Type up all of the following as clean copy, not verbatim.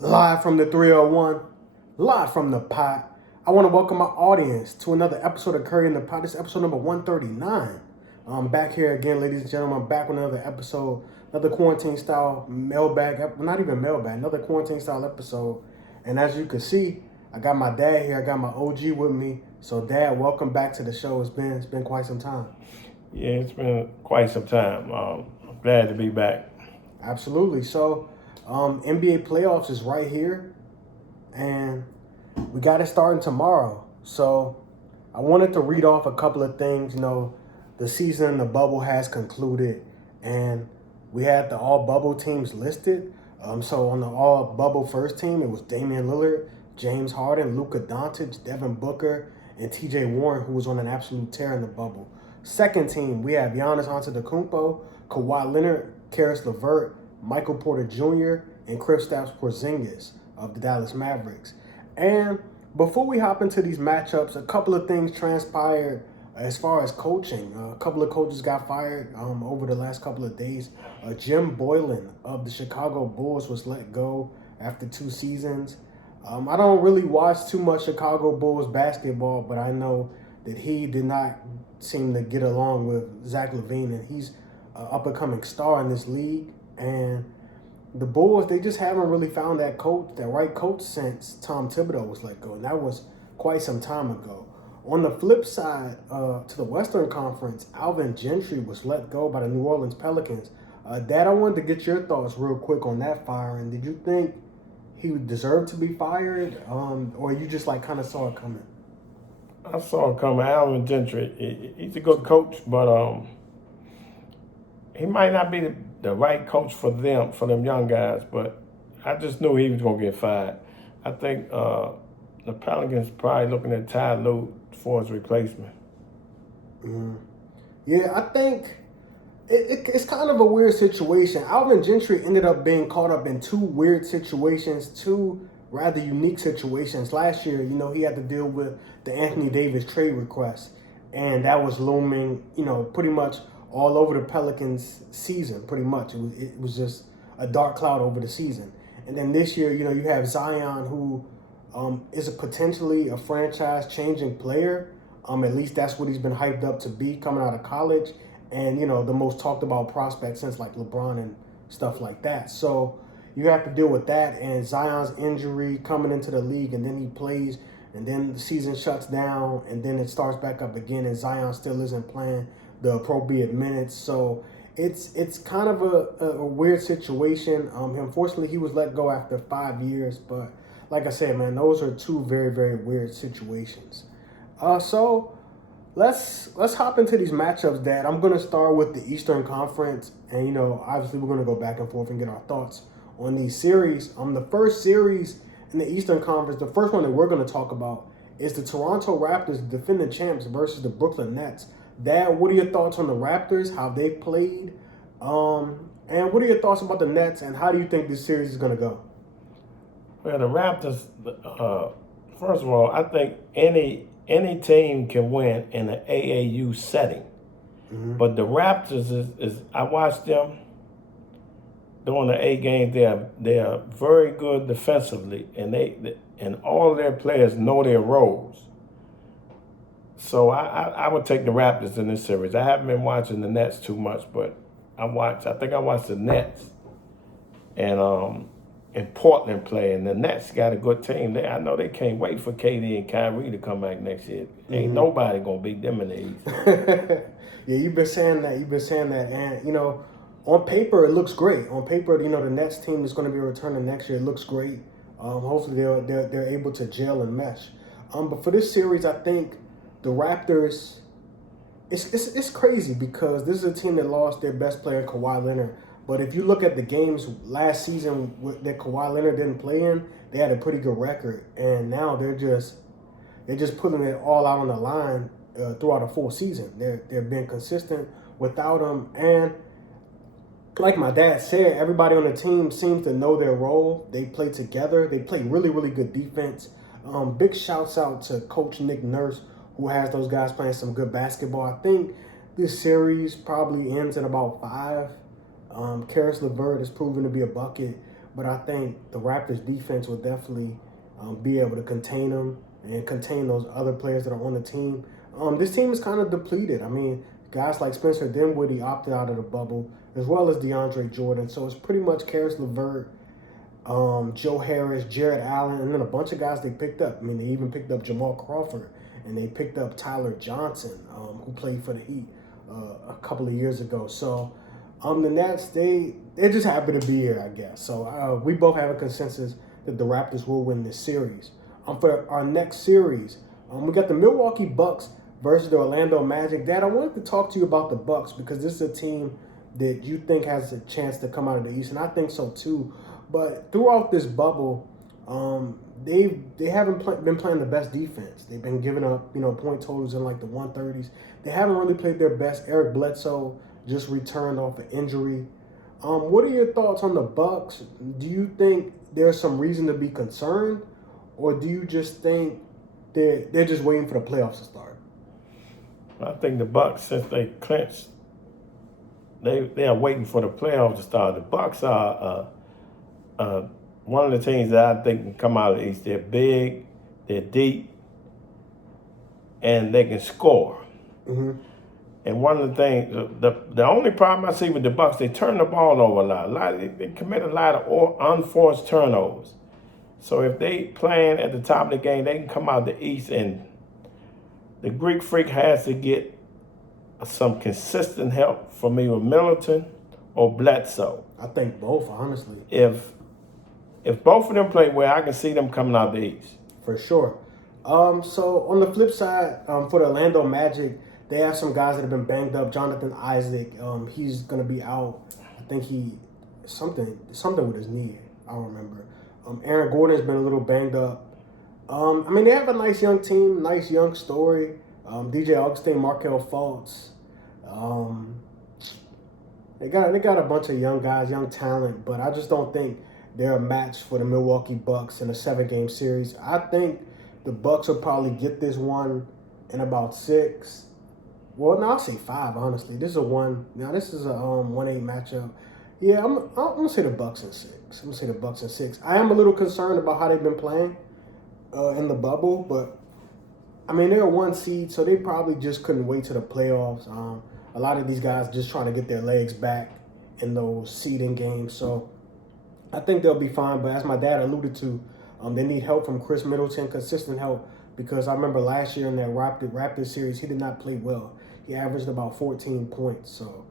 Live from the 301, live from the pot. I want to welcome my audience to another episode of Curry in the Pot. This is episode number 139. I'm back here again, ladies and gentlemen. I'm back with another episode, another quarantine style mailbag, not even mailbag, another quarantine style episode. And as you can see, I got my dad here. I got my OG with me. So, Dad, welcome back to the show. It's been quite some time. Yeah, it's been quite some time. I'm glad to be back. Absolutely. So, NBA playoffs is right here, and we got it starting tomorrow. So, I wanted to read off a couple of things. You know, the season, the bubble has concluded, and we had the all bubble teams listed. So, on the all bubble first team, it was Damian Lillard, James Harden, Luka Doncic, Devin Booker, and T.J. Warren, who was on an absolute tear in the bubble. Second team, we have Giannis Antetokounmpo, Kawhi Leonard, Karis LeVert, Michael Porter Jr., and Kristaps Porzingis of the Dallas Mavericks. And before we hop into these matchups, a couple of things transpired as far as coaching. A couple of coaches got fired over the last couple of days. Jim Boylan of the Chicago Bulls was let go after 2 seasons. I don't really watch too much Chicago Bulls basketball, but I know that he did not seem to get along with Zach LaVine, and he's an up-and-coming star in this league. And the Bulls, they just haven't really found that right coach since Tom Thibodeau was let go, and that was quite some time ago. On the flip side, to the Western Conference, Alvin Gentry was let go by the New Orleans Pelicans. Dad, I wanted to get your thoughts real quick on that firing. Did you think he deserved to be fired, or you just kind of saw it coming? I saw him coming. Alvin Gentry, he's a good coach, but he might not be the right coach for them young guys. But I just knew he was gonna get fired. I think the Pelicans probably looking at Ty Lue for his replacement. Mm-hmm. Yeah, I think it's kind of a weird situation. Alvin Gentry ended up being caught up in 2 weird situations, 2 rather unique situations. Last year, he had to deal with the Anthony Davis trade request, and that was looming, pretty much all over the Pelicans season, pretty much. It was just a dark cloud over the season. And then this year, you have Zion, who is potentially a franchise-changing player. At least that's what he's been hyped up to be coming out of college. And, the most talked about prospect since LeBron and stuff like that. So you have to deal with that and Zion's injury coming into the league, and then he plays, and then the season shuts down, and then it starts back up again, and Zion still isn't playing the appropriate minutes. So it's kind of a weird situation. Unfortunately, he was let go after 5 years, but like I said, man, those are 2 very, very weird situations. So let's hop into these matchups, Dad. I'm going to start with the Eastern Conference, and obviously we're going to go back and forth and get our thoughts on these series. The first series in the Eastern Conference, the first one that we're going to talk about is the Toronto Raptors, defending champs, versus the Brooklyn Nets. Dad, what are your thoughts on the Raptors, how they played, and what are your thoughts about the Nets, and how do you think this series is going to go? Well, the Raptors, first of all, I think any team can win in an AAU setting. Mm-hmm. But the Raptors is I watched them during the 8 games. They are very good defensively, and all of their players know their roles. So I would take the Raptors in this series. I haven't been watching the Nets too much, but I think I watched the Nets and Portland play, and the Nets got a good team. I know they can't wait for KD and Kyrie to come back next year. Mm-hmm. Ain't nobody gonna beat them in the East. Yeah, you've been saying that, and on paper it looks great. On paper, the Nets team is going to be returning next year. It looks great. Hopefully they're able to gel and mesh. But for this series, I think the Raptors, it's crazy because this is a team that lost their best player, Kawhi Leonard. But if you look at the games last season that Kawhi Leonard didn't play in, they had a pretty good record, and now they're just putting it all out on the line throughout a full season. They're being consistent without him, and like my dad said, everybody on the team seems to know their role. They play together. They play really, really good defense. Big shouts out to Coach Nick Nurse, who has those guys playing some good basketball. I think this series probably ends in about 5. Karis LeVert has proven to be a bucket. but I think the Raptors defense will definitely be able to contain them and contain those other players that are on the team. This team is kind of depleted. I mean, guys like Spencer Dinwiddie opted out of the bubble, as well as DeAndre Jordan. So it's pretty much Karis LeVert, Joe Harris, Jared Allen, and then a bunch of guys they picked up. I mean, they even picked up Jamal Crawford, and they picked up Tyler Johnson, who played for the Heat a couple of years ago. So the Nets, they're just happy to be here, I guess. So we both have a consensus that the Raptors will win this series. For our next series, we got the Milwaukee Bucks versus the Orlando Magic. Dad, I wanted to talk to you about the Bucks because this is a team that you think has a chance to come out of the East, and I think so too. But throughout this bubble, they haven't been playing the best defense. They've been giving up, point totals in like the 130s. They haven't really played their best. Eric Bledsoe just returned off an injury. What are your thoughts on the Bucks? Do you think there's some reason to be concerned, or do you just think they're just waiting for the playoffs to start? I think the Bucks, since they clinched, they are waiting for the playoffs to start. The Bucks are one of the teams that I think can come out of the East. They're big, they're deep, and they can score. Mm-hmm. And one of the things, the only problem I see with the Bucks, they turn the ball over a lot. They commit a lot of unforced turnovers. So if they playing at the top of the game, they can come out the East, and the Greek Freak has to get some consistent help from either Middleton or Bledsoe. I think both, honestly. If both of them play well, I can see them coming out the East. For sure. So on the flip side, for the Orlando Magic, they have some guys that have been banged up. Jonathan Isaac, he's going to be out. I think something with his knee. I don't remember. Aaron Gordon's been a little banged up. They have a nice young team, nice young story. DJ Augustin, Markelle Fultz. They got a bunch of young guys, young talent, but I just don't think they're a match for the Milwaukee Bucks in a 7-game series. I think the Bucks will probably get this one in about 6. Well, no, I'll say 5, honestly. This is a 1. Now, this is a 1-8 matchup. Yeah, I'm going to say the Bucks in 6. I am a little concerned about how they've been playing in the bubble, but, they're a 1 seed, so they probably just couldn't wait to the playoffs. A lot of these guys just trying to get their legs back in those seeding games, so I think they'll be fine. But as my dad alluded to, they need help from Chris Middleton, consistent help, because I remember last year in that Raptors series, he did not play well. He averaged about 14 points. So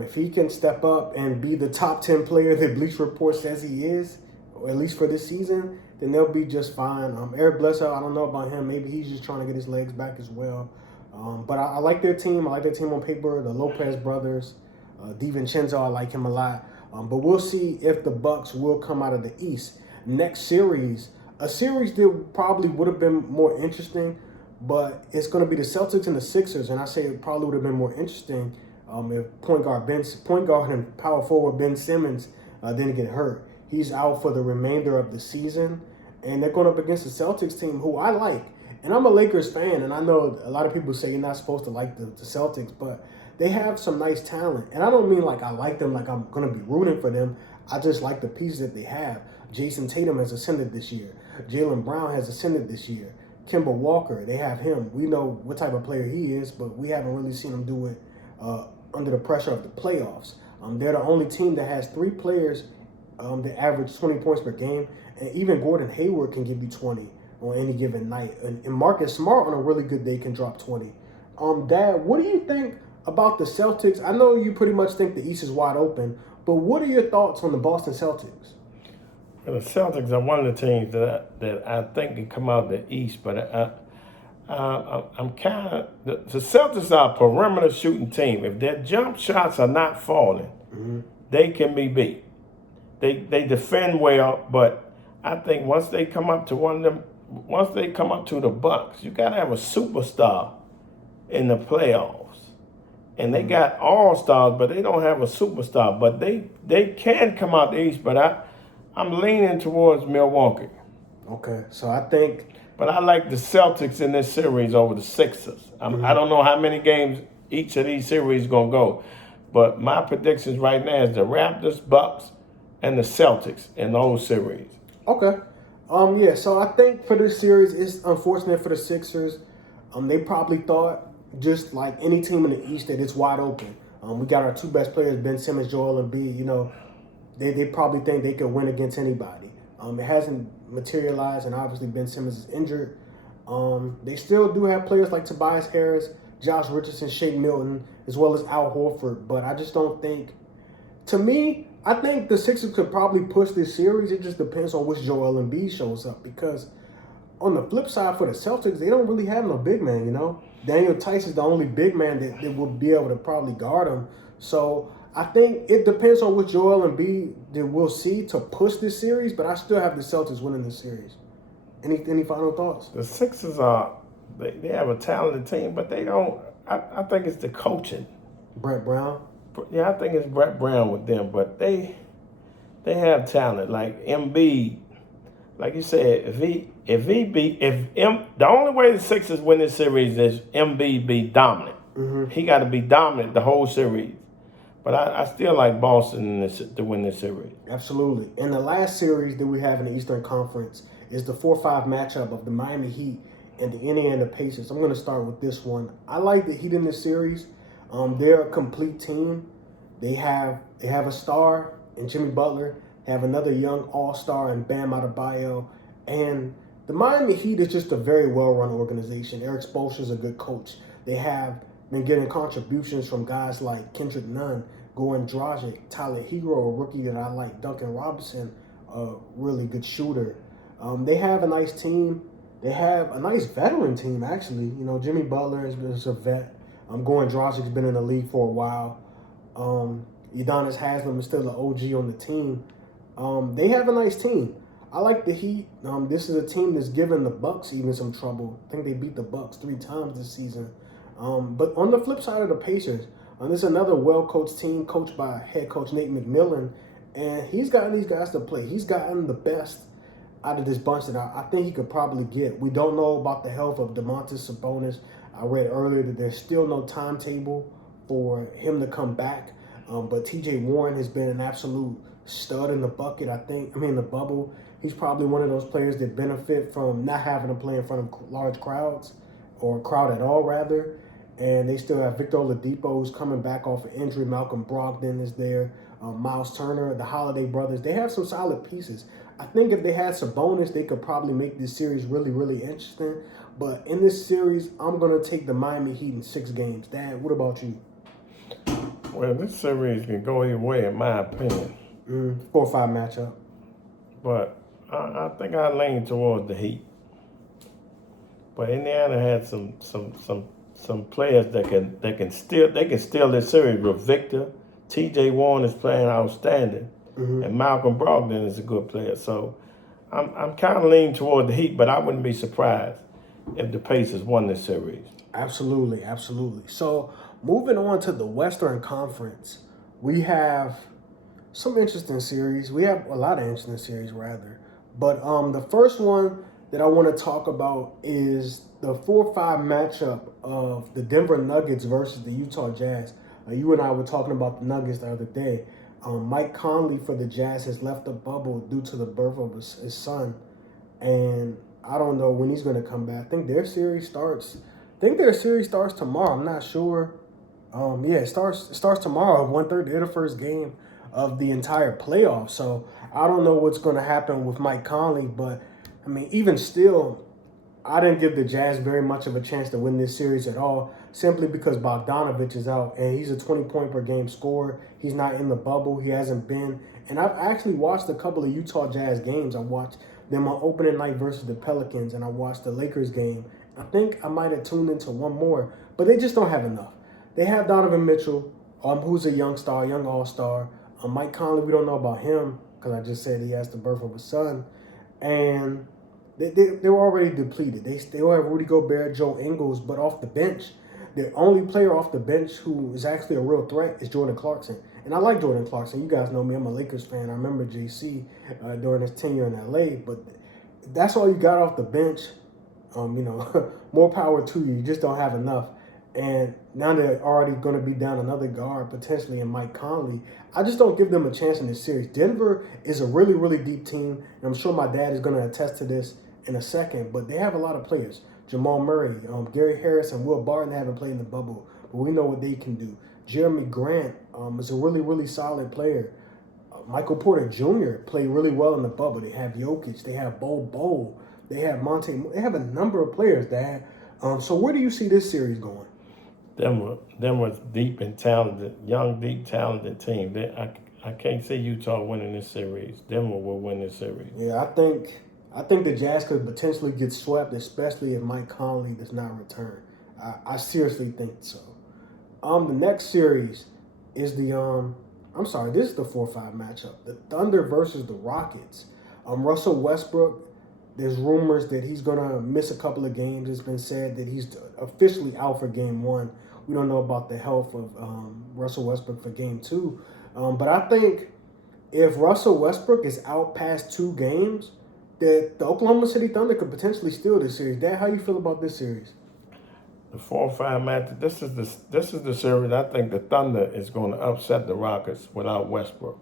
if he can step up and be the top 10 player that Bleacher Report says he is, or at least for this season, then they'll be just fine. Eric Bledsoe, I don't know about him. Maybe he's just trying to get his legs back as well. But I like their team. I like their team on paper. The Lopez brothers, DiVincenzo, I like him a lot. But we'll see if the Bucks will come out of the East. Next series, a series that probably would have been more interesting, but it's going to be the Celtics and the Sixers. And I say it probably would have been more interesting if point guard and power forward Ben Simmons didn't get hurt. He's out for the remainder of the season, and they're going up against the Celtics team, who I like. And I'm a Lakers fan, and I know a lot of people say you're not supposed to like the Celtics, but they have some nice talent. And I don't mean like I like them like I'm going to be rooting for them. I just like the pieces that they have. Jason Tatum has ascended this year. Jaylen Brown has ascended this year. Kemba Walker, they have him. We know what type of player he is, but we haven't really seen him do it under the pressure of the playoffs. They're the only team that has 3 players that average 20 points per game, and even Gordon Hayward can give you 20 on any given night. And Marcus Smart on a really good day can drop 20. Dad, what do you think about the Celtics? I know you pretty much think the East is wide open, but what are your thoughts on the Boston Celtics? Well, the Celtics are one of the teams that I think can come out of the East, but I'm kind of the Celtics are a perimeter shooting team. If their jump shots are not falling, they can be beat. They defend well, but I think once they come up to the Bucks, you got to have a superstar in the playoffs. And they got all-stars, but they don't have a superstar. But they can come out the East, but I'm leaning towards Milwaukee. Okay, so I think... But I like the Celtics in this series over the Sixers. I don't know how many games each of these series is going to go. But my predictions right now is the Raptors, Bucks, and the Celtics in those series. Okay. Yeah, so I think for this series, it's unfortunate for the Sixers. They probably thought, just like any team in the East, that it's wide open. We got our two best players, Ben Simmons, Joel Embiid. You know, they probably think they could win against anybody. It hasn't materialized, and obviously Ben Simmons is injured. They still do have players like Tobias Harris, Josh Richardson, Shake Milton, as well as Al Horford. But I just don't think, to me, I think the Sixers could probably push this series. It just depends on which Joel Embiid shows up. Because on the flip side for the Celtics, they don't really have no big man, you know? Daniel Tice is the only big man that will be able to probably guard him. So I think it depends on which Joel Embiid that we'll see to push this series, but I still have the Celtics winning this series. Any final thoughts? The Sixers they have a talented team, but they don't. I think it's the coaching. Brett Brown? Yeah, I think it's Brett Brown with them, but they have talent. Like Embiid, like you said, the only way the Sixers win this series is Embiid be dominant. Mm-hmm. He got to be dominant the whole series. But I still like Boston to win this series. Absolutely. And the last series that we have in the Eastern Conference is the 4-5 matchup of the Miami Heat and the Indiana Pacers. I'm going to start with this one. I like the Heat in this series. They're a complete team. They have a star in Jimmy Butler. They have another young all-star in Bam Adebayo. And the Miami Heat is just a very well-run organization. Eric Spoelstra is a good coach. They have been getting contributions from guys like Kendrick Nunn, Goran Dragic, Tyler Hero, a rookie that I like, Duncan Robinson, a really good shooter. They have a nice team. They have a nice veteran team, actually. You know, Jimmy Butler is a vet. Goran Dragic's been in the league for a while. Udonis Haslem is still an OG on the team. They have a nice team. I like the Heat. This is a team that's given the Bucks even some trouble. I think they beat the Bucks 3 times this season. But on the flip side of the Pacers, this is another well-coached team coached by head coach Nate McMillan, and he's gotten these guys to play. He's gotten the best out of this bunch that I think he could probably get. We don't know about the health of Domantas Sabonis. I read earlier that there's still no timetable for him to come back, but T.J. Warren has been an absolute stud in the bucket, in the bubble. He's probably one of those players that benefit from not having to play in front of large crowds, or a crowd at all, rather. And they still have Victor Oladipo, who's coming back off of injury. Malcolm Brogdon is there. Miles Turner, the Holiday brothers. They have some solid pieces. I think if they had Sabonis, they could probably make this series really, really interesting. But in this series, I'm going to take the Miami Heat in 6 games. Dad, what about you? Well, this series can go either way, in my opinion. 4-5 matchup. But I think I lean towards the Heat. But Indiana had some players that can steal this series. With Victor, T.J. Warren is playing outstanding, and Malcolm Brogdon is a good player. So I'm kind of leaning toward the Heat, but I wouldn't be surprised if the Pacers won this series. Absolutely, absolutely. So moving on to the Western Conference, we have some interesting series. We have a lot of interesting series, rather. But the first one that I want to talk about is the 4-5 matchup of the Denver Nuggets versus the Utah Jazz. You and I were talking about the Nuggets the other day. Mike Conley for the Jazz has left the bubble due to the birth of his son. And I don't know when he's going to come back. I think their series starts tomorrow. I'm not sure. It starts tomorrow at 1:30. They're the first game of the entire playoff. So I don't know what's going to happen with Mike Conley, but even still, I didn't give the Jazz very much of a chance to win this series at all, simply because Bogdanovich is out, and he's a 20-point-per-game scorer. He's not in the bubble. He hasn't been. And I've actually watched a couple of Utah Jazz games. I watched them on opening night versus the Pelicans, and I watched the Lakers game. I think I might have tuned into one more, but they just don't have enough. They have Donovan Mitchell, who's a young star, young all-star. Mike Conley, we don't know about him because I just said he has the birth of a son. And they were already depleted. They still have Rudy Gobert, Joe Ingles, but off the bench, the only player off the bench who is actually a real threat is Jordan Clarkson. And I like Jordan Clarkson. You guys know me. I'm a Lakers fan. I remember JC during his tenure in LA. But that's all you got off the bench. More power to you. You just don't have enough. And now they're already going to be down another guard, potentially in Mike Conley. I just don't give them a chance in this series. Denver is a really, really deep team, and I'm sure my dad is going to attest to this in a second, but they have a lot of players. Jamal Murray, Gary Harris, and Will Barton haven't played in the bubble, but we know what they can do. Jeremy Grant is a really, really solid player. Michael Porter Jr. played really well in the bubble. They have Jokic, they have Bo, they have Monte, they have a number of players, Dad. So where do you see this series going? Denver's deep and talented, young, deep, talented team. I can't see Utah winning this series. Denver will win this series. Yeah, I think the Jazz could potentially get swept, especially if Mike Conley does not return. I seriously think so. The next series is this is the 4-5 matchup. The Thunder versus the Rockets. Russell Westbrook, there's rumors that he's going to miss a couple of games. It's been said that he's officially out for game 1. We don't know about the health of Russell Westbrook for game 2. But I think if Russell Westbrook is out past 2 games, that the Oklahoma City Thunder could potentially steal this series. Dad, how you feel about this series? The 4-5 match. This is the series. I think the Thunder is going to upset the Rockets without Westbrook.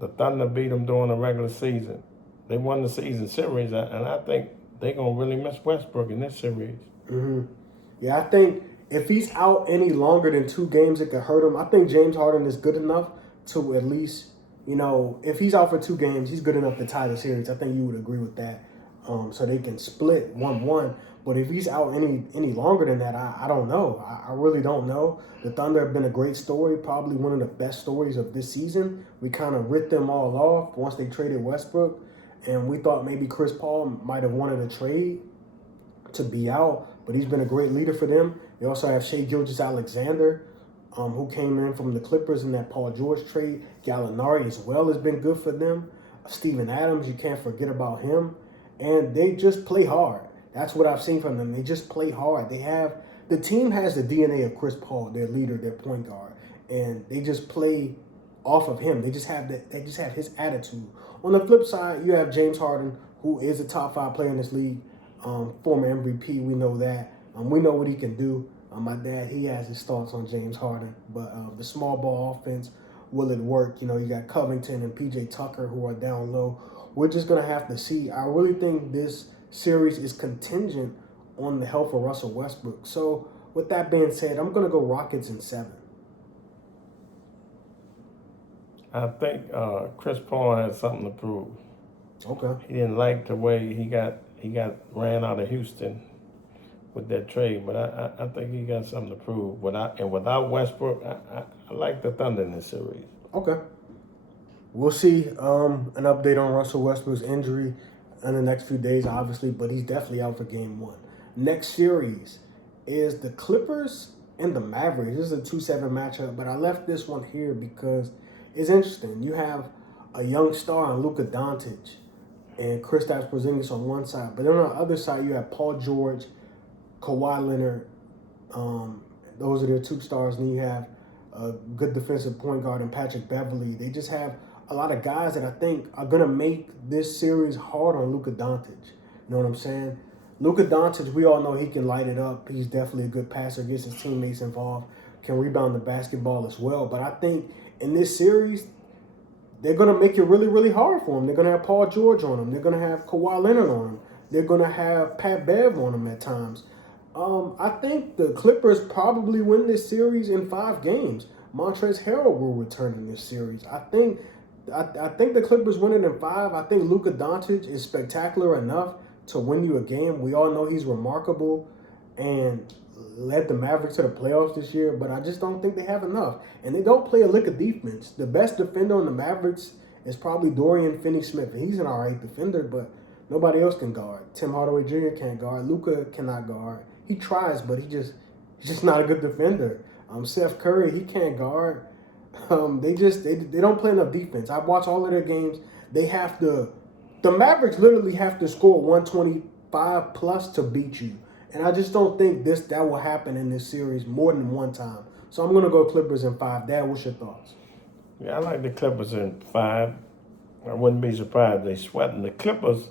The Thunder beat them during the regular season. They won the season series, and I think they're going to really miss Westbrook in this series. Mm-hmm. Yeah, I think if he's out any longer than 2 games, it could hurt him. I think James Harden is good enough to at least, if he's out for 2 games, he's good enough to tie the series. I think you would agree with that. So they can split 1-1. But if he's out any longer than that, I don't know. I really don't know. The Thunder have been a great story, probably one of the best stories of this season. We kind of ripped them all off once they traded Westbrook. And we thought maybe Chris Paul might have wanted a trade to be out, but he's been a great leader for them. They also have Shai Gilgeous-Alexander, who came in from the Clippers in that Paul George trade. Gallinari as well has been good for them. Steven Adams, you can't forget about him. And they just play hard. That's what I've seen from them. They just play hard. The team has the DNA of Chris Paul, their leader, their point guard, and they just play off of him. They just have his attitude. On the flip side, you have James Harden, who is a top 5 player in this league, former MVP. We know that. We know what he can do. My dad, he has his thoughts on James Harden, but the small ball offense, will it work? You got Covington and PJ Tucker who are down low. We're just gonna have to see. I really think this series is contingent on the health of Russell Westbrook. So with that being said, I'm gonna go Rockets in 7. I think Chris Paul has something to prove. Okay. He didn't like the way he got ran out of Houston with that trade, but I think he got something to prove. Without Westbrook, I like the Thunder in this series. Okay. We'll see an update on Russell Westbrook's injury in the next few days, obviously, but he's definitely out for game 1. Next series is the Clippers and the Mavericks. This is a 2-7 matchup, but I left this one here because it's interesting. You have a young star in Luka Doncic and Kristaps Porzingis on one side, but then on the other side you have Paul George, Kawhi Leonard. Those are their 2 stars, and you have a good defensive point guard in Patrick Beverley. They just have a lot of guys that I think are going to make this series hard on Luka Doncic. You know what I'm saying? Luka Doncic, we all know he can light it up. He's definitely a good passer, gets his teammates involved, can rebound the basketball as well. But I think in this series, they're going to make it really, really hard for him. They're going to have Paul George on him. They're going to have Kawhi Leonard on him. They're going to have Pat Bev on him at times. I think the Clippers probably win this series in 5 games. Montrezl Harrell will return in this series. I think the Clippers win it in 5. I think Luka Doncic is spectacular enough to win you a game. We all know he's remarkable and led the Mavericks to the playoffs this year, but I just don't think they have enough. And they don't play a lick of defense. The best defender on the Mavericks is probably Dorian Finney-Smith. He's an all right defender, but nobody else can guard. Tim Hardaway Jr. can't guard. Luka cannot guard. He tries, but he's just not a good defender. Seth Curry, he can't guard. They don't play enough defense. I've watched all of their games. The Mavericks literally have to score 125 plus to beat you. And I just don't think that will happen in this series more than one time. So I'm gonna go Clippers in 5. Dad, what's your thoughts? Yeah, I like the Clippers in 5. I wouldn't be surprised if they swept the Clippers.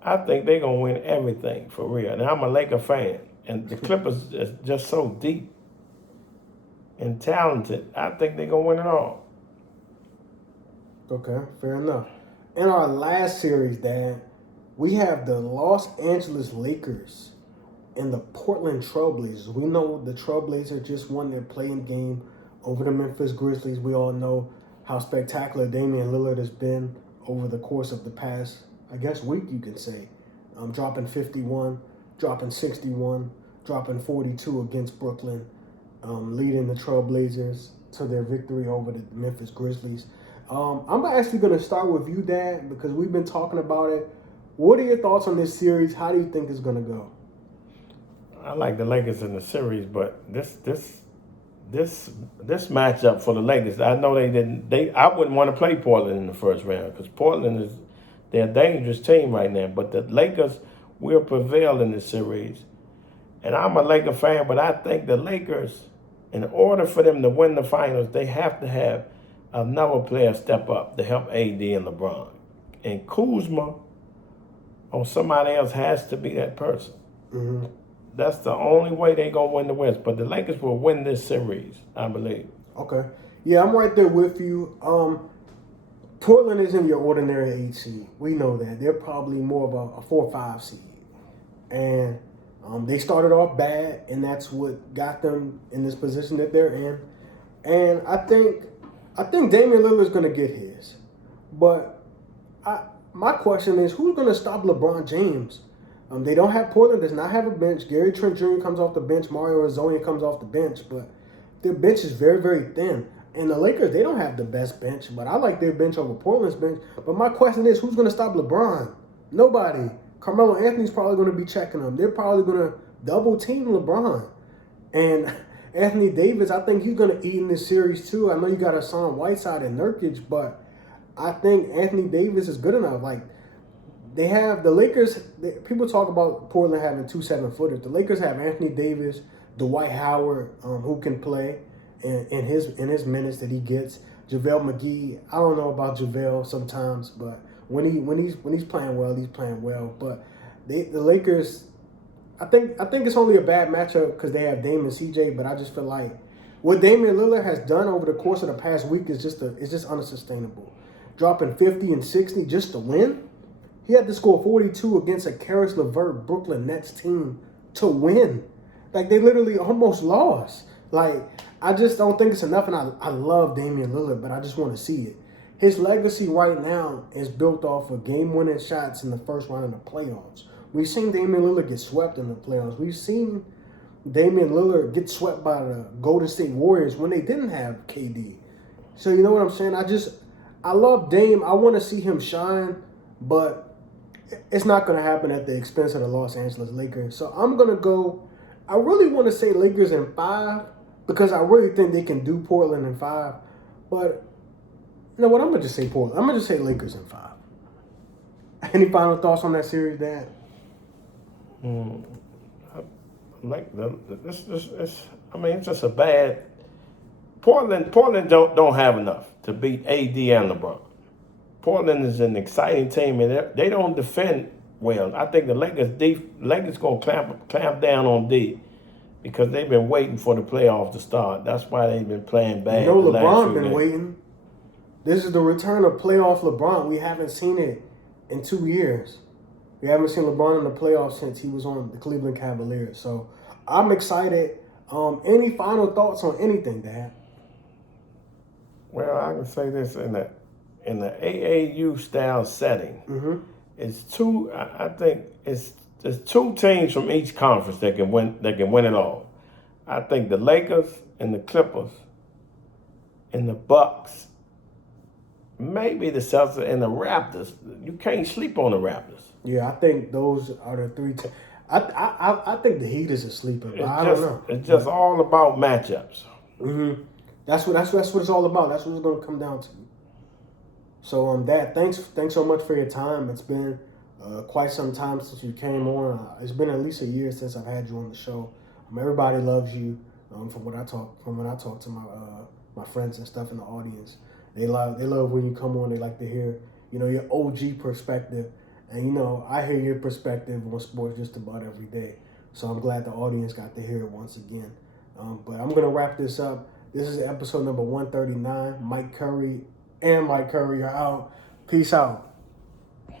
I think they're going to win everything for real. Now, I'm a Laker fan, and the Clippers is just so deep and talented. I think they're gonna win it all. Okay, fair enough. In our last series, Dad, we have the Los Angeles Lakers and the Portland Trailblazers. We know the Trailblazers just won their play-in game over the Memphis Grizzlies. We all know how spectacular Damian Lillard has been over the course of the past, I guess, week, you can say. Dropping 51, dropping 61, dropping 42 against Brooklyn, leading the Trailblazers to their victory over the Memphis Grizzlies. I'm actually going to start with you, Dad, because we've been talking about it. What are your thoughts on this series? How do you think it's going to go? I like the Lakers in the series, but this matchup for the Lakers, I know I wouldn't want to play Portland in the first round because Portland they're a dangerous team right now. But the Lakers will prevail in this series. And I'm a Laker fan, but I think the Lakers, in order for them to win the finals, they have to have another player step up to help AD and LeBron. And Kuzma or somebody else has to be that person. Mm-hmm. That's the only way they're going to win the West. But the Lakers will win this series, I believe. Okay. Yeah, I'm right there with you. Portland isn't your ordinary 8 seed. We know that. They're probably more of a 4 or 5 seed. And they started off bad, and that's what got them in this position that they're in. And I think Damian Lillard's going to get his. But my question is, who's going to stop LeBron James? They don't have Portland does not have a bench. Gary Trent Jr. comes off the bench. Mario Hezonja comes off the bench. But their bench is very, very thin. And the Lakers, they don't have the best bench. But I like their bench over Portland's bench. But my question is, who's going to stop LeBron? Nobody. Carmelo Anthony's probably going to be checking them. They're probably going to double team LeBron. And Anthony Davis, I think he's going to eat in this series too. I know you got Hassan Whiteside and Nurkic, but I think Anthony Davis is good enough. Like, they have the Lakers. People talk about Portland having 2 7-footers. The Lakers have Anthony Davis, Dwight Howard, who can play in his minutes that he gets. JaVale McGee. I don't know about JaVale sometimes, but when he's playing well, he's playing well. But the Lakers, I think it's only a bad matchup because they have Dame and CJ. But I just feel like what Damian Lillard has done over the course of the past week is just unsustainable. Dropping 50 and 60 just to win. He had to score 42 against a Karis LeVert Brooklyn Nets team to win. Like, they literally almost lost. Like, I just don't think it's enough, and I love Damian Lillard, but I just want to see it. His legacy right now is built off of game-winning shots in the first round of the playoffs. We've seen Damian Lillard get swept in the playoffs. We've seen Damian Lillard get swept by the Golden State Warriors when they didn't have KD. So you know what I'm saying? I love Dame. I want to see him shine, but it's not going to happen at the expense of the Los Angeles Lakers. So I'm going to go, I really want to say Lakers in 5 because I really think they can do Portland in 5. But you know what? I'm going to just say Portland. I'm going to just say Lakers in 5. Any final thoughts on that series, Dan? It's just a bad. Portland don't have enough to beat AD and LeBron. Portland is an exciting team, and they don't defend well. I think the Lakers going to clamp down on D because they've been waiting for the playoffs to start. That's why they've been playing bad. You know, LeBron been waiting. This is the return of playoff LeBron. We haven't seen it in 2 years. We haven't seen LeBron in the playoffs since he was on the Cleveland Cavaliers. So I'm excited. Any final thoughts on anything, Dad? Well, I can say this in the AAU style setting, it's two. I think there's 2 teams from each conference that can win it all. I think the Lakers and the Clippers and the Bucks, maybe the Celtics and the Raptors. You can't sleep on the Raptors. Yeah, I think those are the 3 teams. I think the Heat is a sleeper, but I don't know. It's just all about matchups. That's what it's all about. That's what it's going to come down to. So, Dad, thanks so much for your time. It's been quite some time since you came on. It's been at least a year since I've had you on the show. Everybody loves you. From when I talk to my friends and stuff in the audience, they love when you come on. They like to hear your OG perspective, and I hear your perspective on sports just about every day. So I'm glad the audience got to hear it once again. But I'm going to wrap this up. This is episode number 139. Mike Curry and Mike Curry are out. Peace out.